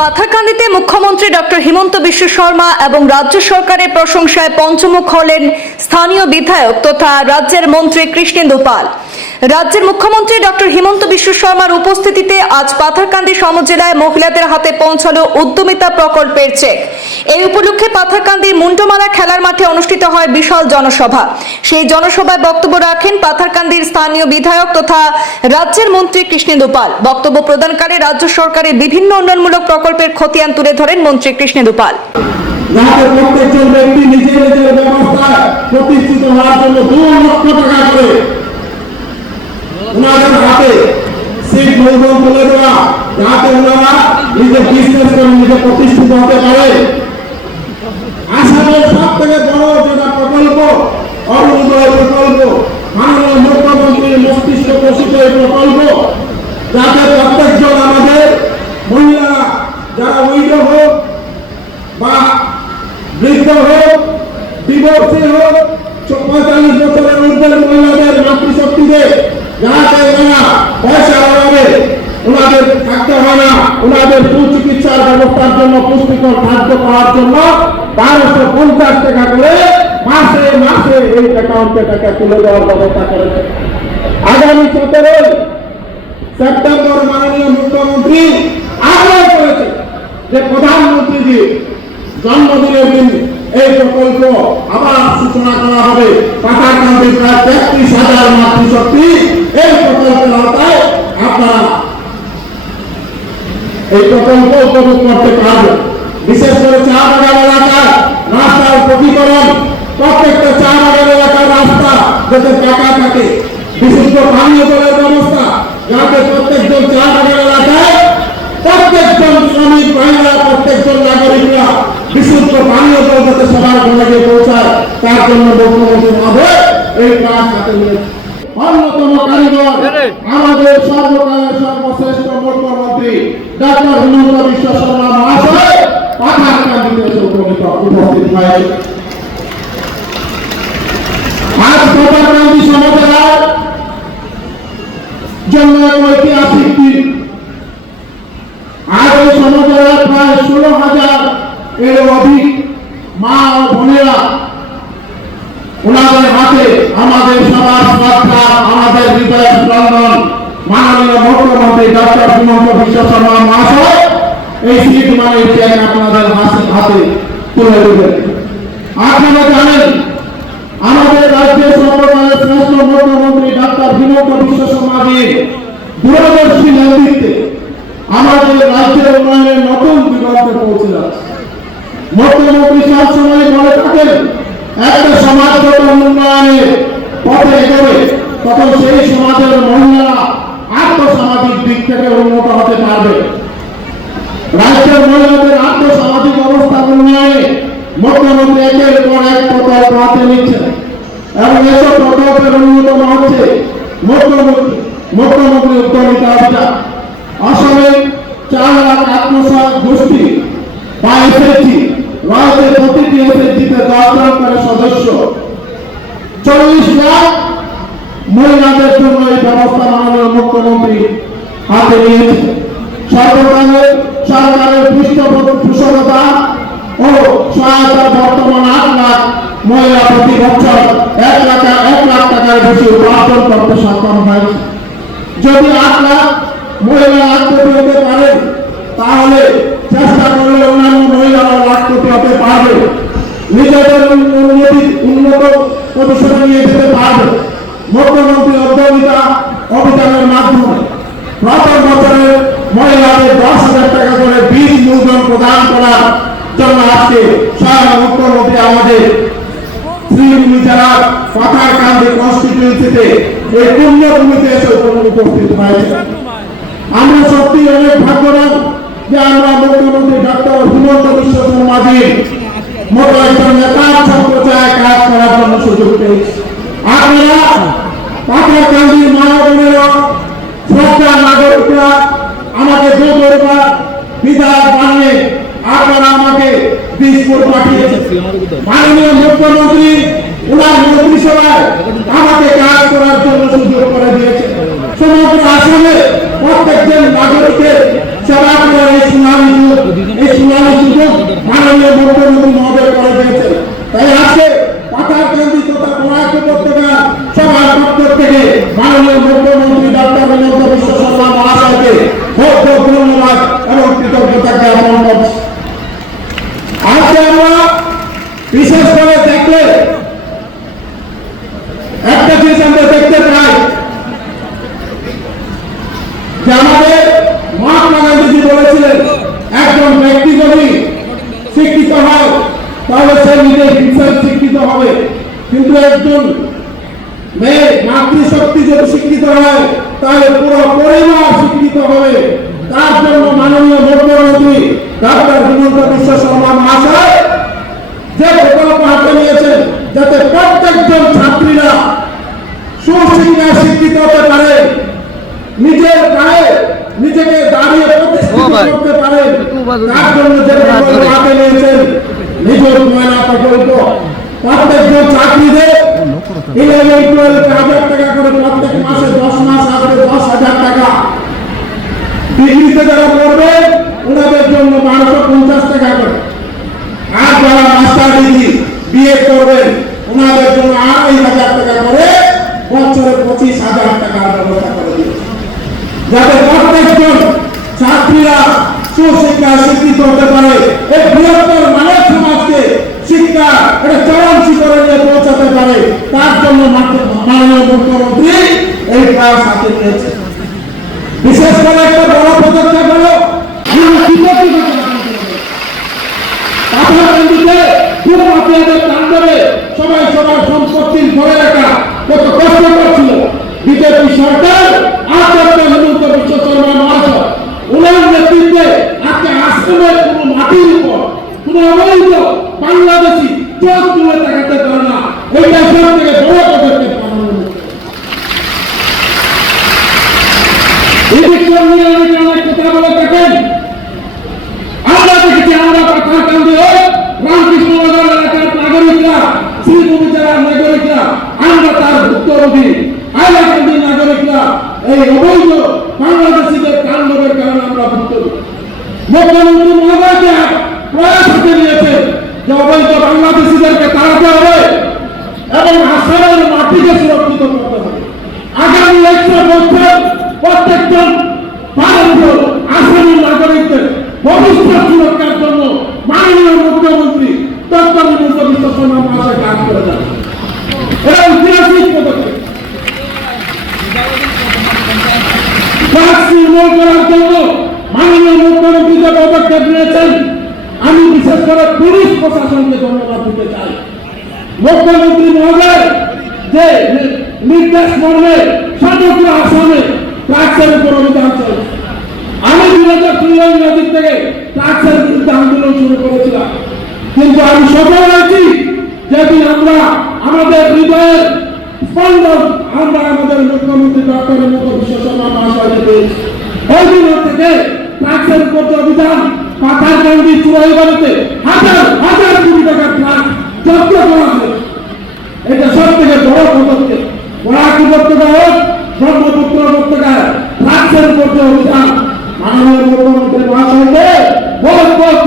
পাথারকান্দিতে মুখ্যমন্ত্রী ডক্টর হিমন্ত বিশ্ব শর্মা এবং রাজ্য সরকারের প্রশংসায় পঞ্চমুখ হলেন স্থানীয় বিধায়ক তথা রাজ্যের মন্ত্রী কৃষ্ণেন্দু পাল। রাজ্যের মুখ্যমন্ত্রী ডক্টর হিমন্ত বিশ্ব শর্মার উপস্থিতিতে আজ পাথারকান্দি সমজেলায় মহিলাদের হাতে পৌঁছালো উদ্যমিতা প্রকল্পের চেক। এই উপলক্ষে পাথারকান্দি মুন্ডমালা খেলার মাঠে অনুষ্ঠিত হয় বিশাল জনসভা। সেই জনসভায় বক্তব্য রাখেন পাথারকান্দির স্থানীয় বিধায়ক তথা রাজ্যের মন্ত্রী কৃষ্ণেন্দু পাল বক্তব্য প্রদানকালে রাজ্য সরকারের বিভিন্ন উন্নয়নমূলক প্রকল্পের খতিয়ান তুলে ধরেন মন্ত্রী কৃষ্ণেন্দু পাল যাতে প্রত্যেকজন ব্যক্তি নিজের নিজের ব্যবস্থায় প্রতিষ্ঠিত হওয়ার জন্য দু লক্ষ টাকা করে ওনাদের হাতে সিট মূলধন তুলে দেওয়া। যাতে ওনারা নিজের বিজনেস করে নিজে প্রতিষ্ঠিত হতে পারে। আসামের সব থেকে বড় যেটা প্রকল্প অরুণোদয় প্রকল্প, মাননীয় মুখ্যমন্ত্রীর মস্তিষ্ক প্রসিত এই প্রকল্প, যাতে প্রত্যেকজন আমাদের মহিলারা যারা উইড হোক বা বৃদ্ধ হোক ডিভোর্সি হোক পঁয়তাল্লিশ বছরের ঊর্ধ্বের মহিলাদের মাতৃশক্তিতে যাতে ওনারা পয়সা অভাবে ওনাদের থাকতে হয় না ওনাদের সুচিকিৎসার ব্যবস্থার জন্য, পুষ্টিকর খাদ্য পাওয়ার জন্য বারোশো পঞ্চাশ টাকা করে মাসে মাসে এই অ্যাকাউন্টে টাকা তুলে দেওয়ার ব্যবস্থা করেছে। আগামী সতেরোই সেপ্টেম্বর মাননীয় মুখ্যমন্ত্রী আগ্রহ করেছে যে প্রধানমন্ত্রীজি, জন্মদিনের দিন এই প্রকল্প আবার সূচনা করা হবে। পাঠাকান্দি প্রায় তেত্রিশ হাজার মাতৃশক্তি এই প্রকল্পের আওতায় আপনারা এই প্রকল্প উপভোগ করতে পারবে বিশেষ করে চা বাগান এলাকার রাস্তার প্রতিকরণ প্রত্যেকটা চা বাগান এলাকার রাস্তা যাতে পাকা থাকে বিশুদ্ধ পানীয় জলের ব্যবস্থা যাতে প্রত্যেকজন চা বাগান এলাকায় প্রত্যেকজন শ্রমিক মহিলা প্রত্যেকজন নাগরিকরা বিশুদ্ধ পানীয় জল যাতে সবার ঘরে গিয়ে পৌঁছায় তার জন্য মুখ্যমন্ত্রী মহোদয় এই কাজ হাতে নিয়েছে অন্যতম কারিগর আমাদের সর্বকালের সর্বশ্রেষ্ঠ মুখ্যমন্ত্রী ডক্টর হিমন্ত বিশ্ব শর্মা মহাশয় পাঠান কান্দিতে উপস্থিত আজ জন্য এক ঐতিহাসিক দিন। আজ এই সমাজের প্রায় ষোলো হাজার এর অধিক মা ও বোনেরা ওনাদের হাতে আমাদের সবার শ্রদ্ধা আমাদের হৃদয় স্পন্দন। মাননীয় মুখ্যমন্ত্রী ডক্টর হিমন্ত বিশ্ব শর্মা মহাশয়, এই সিট মানে চেক আপনাদের হাতে- তুলে দেবেন। আপনারা জানেন, আমাদের রাজ্যের সর্বকালের শ্রেষ্ঠ মুখ্যমন্ত্রী ডক্টর হিমন্ত বিশ্ব শর্মাজির দূরদর্শী নেতৃত্বে আমাদের রাজ্যের উন্নয়নের নতুন দিগন্তে পৌঁছে যাচ্ছে। মুখ্যমন্ত্রী সবসময় বলে থাকেন একটা সমাজ উন্নয়নের পথে এগোবে, তখন সেই সমাজের মহিলারা আত্মসামাজিক দিক থেকে উন্নত হতে পারবে। রাজ্যের মহিলাদের আত্মসামাজিক অবস্থা উন্নয়নে মুখ্যমন্ত্রী একের পর এক প্রকল্প হাতে নিচ্ছেন এবং এসব প্রকল্পের অন্যতম হচ্ছে মুখ্যমন্ত্রী মুখ্যমন্ত্রী উদ্যমিতা অভিযান অসমে চার লাখ আত্মসহায়ক গোষ্ঠী বা এসএসজি রয়েছে প্রতিটি এসএসজিতে দশ জন করে সদস্য চল্লিশ লাখ মহিলাদের জন্য এই ব্যবস্থা মাননীয় মুখ্যমন্ত্রী হাতে নিয়েছে। সর্বকালের সরকারের পৃষ্ঠপোষকতা ও সহায়তা বর্তমান আট লাখ মহিলা প্রতি বছর এক লাখ এক লাখ টাকার বেশি উপার্জন করতে সক্ষম হয়েছে। যদি আট লাখ মহিলা লাখপতি হতে পারে, তাহলে চেষ্টা করলে অন্যান্য মহিলারা লাখপতি হতে পারবে। নিজেদের উন্নতি উন্নত প্রতিষ্ঠানে নিয়ে যেতে পারবে মুখ্যমন্ত্রী উদ্যোগিতা অভিযানের মাধ্যমে প্রথম বছরে মহিলাদের দশ হাজার টাকা করে বীজ মূলধন প্রদান করার জন্য আজকে স্বয়ং মুখ্যমন্ত্রী আমাদের শ্রীমণি যারা পাথার কান্দি এই পুণ্যভূমিতে এসে উপস্থিত হয়েছে আমরা সত্যি অনেক ভাগ্যবান যে আমরা মুখ্যমন্ত্রী ডক্টর হিমন্ত বিশ্ব শর্মাজির মতো একজন নেতার ছত্রছায় কাজ করার জন্য সুযোগ পেয়েছি আপনারা পাথার কান্দির মা বোনেরা শ্রদ্ধা নাগরিকরা আমাকে যোগ্যতা বিধায়ক বানিয়ে আপনারা আমাকে দিসপুর পাঠিয়েছেন। মাননীয় মুখ্যমন্ত্রী ওনার মন্ত্রিসভায় আমাকে কাজ করার জন্য সুযোগ করে দিয়েছে সমগ্র আসামে প্রত্যেকজন নাগরিকের সেবা করে এই সুনাম আজকে আমরা বিশেষ করে দেখলে একটা জিনিস আমরা দেখতে পাই যে আমাদের মহাত্মা গান্ধীজি বলেছিলেন, একজন ব্যক্তি যদি শিক্ষিত হয়, তাহলে সে নিজের বিচার শিক্ষিত হবে। কিন্তু একজন মেয়ে, মাতৃশক্তি যদি শিক্ষিত হয়, তাহলে পুরো পরিবার শিক্ষিত হবে। তার জন্য মাননীয় মুখ্যমন্ত্রী ডক্টর হিমন্ত বিশ্ব শর্মা মহাশয় যে প্রকল্প হাতে নিয়েছেন যাতে প্রত্যেকজন ছাত্রীরা সুশিক্ষায় শিক্ষিত হতে পারে নিজের গায়ে নিজেকে দাঁড়িয়ে প্রতিষ্ঠিত করতে পারে তার জন্য যে প্রকল্প হাতে নিয়েছেন নিজের ময়না প্রকল্প। প্রত্যেকজন চাকরিদের ইলেভেন টুয়েলভ হাজার টাকা করে প্রত্যেক মাসে দশ মাস আসবে দশ হাজার টাকা। ডিগ্রিতে যারা পড়বে, ওনাদের জন্য বারোশো পঞ্চাশ টাকা করে। আর যারা মাস্টার ডিগ্রি বিএ করবেন ওনাদের জন্য আড়াই হাজার টাকা করে বছরে পঁচিশ হাজার টাকার ব্যবস্থা করে দিয়েছে। যাতে প্রত্যেকজন ছাত্রীরা সুশিক্ষা শিক্ষিত হতে পারে, এই বৃহত্তর মানব সমাজকে শিক্ষা একটা চরম শিখরে নিয়ে পৌঁছাতে পারে, তার জন্য মাননীয় মুখ্যমন্ত্রী এই প্রয়াস হাতে নিয়েছে বিশেষ করে একটা বড় পদক্ষেপ হলো কাঠামন্দিতে খুব মাফিয়াদের তাণ্ডবে সবাই সবার সম্পত্তির ধরে রাখা কত কষ্ট করছিল বিজেপি সরকার ডক্টর হিমন্ত বিশ্ব শর্মা মহাশয় ওনার নেতৃত্বে আজকে আশ্রমের কোনো মাটির উপর কোনো অবৈধ বাংলাদেশি চোখ তুলে তাকাতে পারে না এইটা সব থেকে বড় পদক্ষেপ মাননীয় মুখ্যমন্ত্রী। ইলেকশন নিয়ে অনেকে অনেক কথা বলে থাকেন আমরা দেখেছি আমরা পাথারকান্দি হোক রামকৃষ্ণনগর এলাকার নাগরিকরা জেলার নাগরিকরা আমরা তার ভুক্তভোগী। হাইলাকান্দি নাগরিকরা এই অবৈধ বাংলাদেশিদের তাণ্ডবের কারণে আমরা ভুক্তভোগী। মুখ্যমন্ত্রী মহোদয়কে প্রয়াস হাতে নিয়েছে যে অবৈধ বাংলাদেশিদেরকে তাড়াতে হবে এবং আসামের মাটিকে সুরক্ষিত করতে হবে। আগামী একশো বছর প্রত্যেকজন ভারতীয় আসামের নাগরিকদের ভবিষ্যৎ সুরক্ষার জন্য মাননীয় মুখ্যমন্ত্রী বিশ্ব শর্মা কাজ করে যান এটা ঐতিহাসিক পদক্ষেপ নির্মূল করার জন্য মাননীয় মুখ্যমন্ত্রী যে পদক্ষেপ নিয়েছেন, আমি বিশেষ করে পুলিশ প্রশাসনকে ধন্যবাদ দিতে চাই। মুখ্যমন্ত্রী মহোদয়, যে নির্দেশ মর্মে সমগ্র আসামে ট্রাক্সের উপর অভিযান চলছে। আমি দু হাজার ষোলো নদীর থেকে ট্রাক্সের বিরুদ্ধে আন্দোলন শুরু করেছিলাম। কিন্তু আমি সফল হয়েছি যেদিন আমরা আমাদের হৃদয়ের স্পন্দন, আমরা আমাদের মুখ্যমন্ত্রী ডক্টর হিমন্ত বিশ্ব মহাশয়কে পেয়েছি। ওই দিন থেকে ট্রাক্সের উপর যে অভিযান পাথার কান্দি হাজার হাজার কোটি টাকার ট্রাক্স জব্দ করা হয় এটা সব থেকে বড় পদক্ষেপ। বরাক উপত্যকা হোক ব্রহ্মপুত্র উপত্যকার ট্রাক্সের উপর যে অভিযান, মাননীয় মুখ্যমন্ত্রী মহাশয়কে বহুত বহুত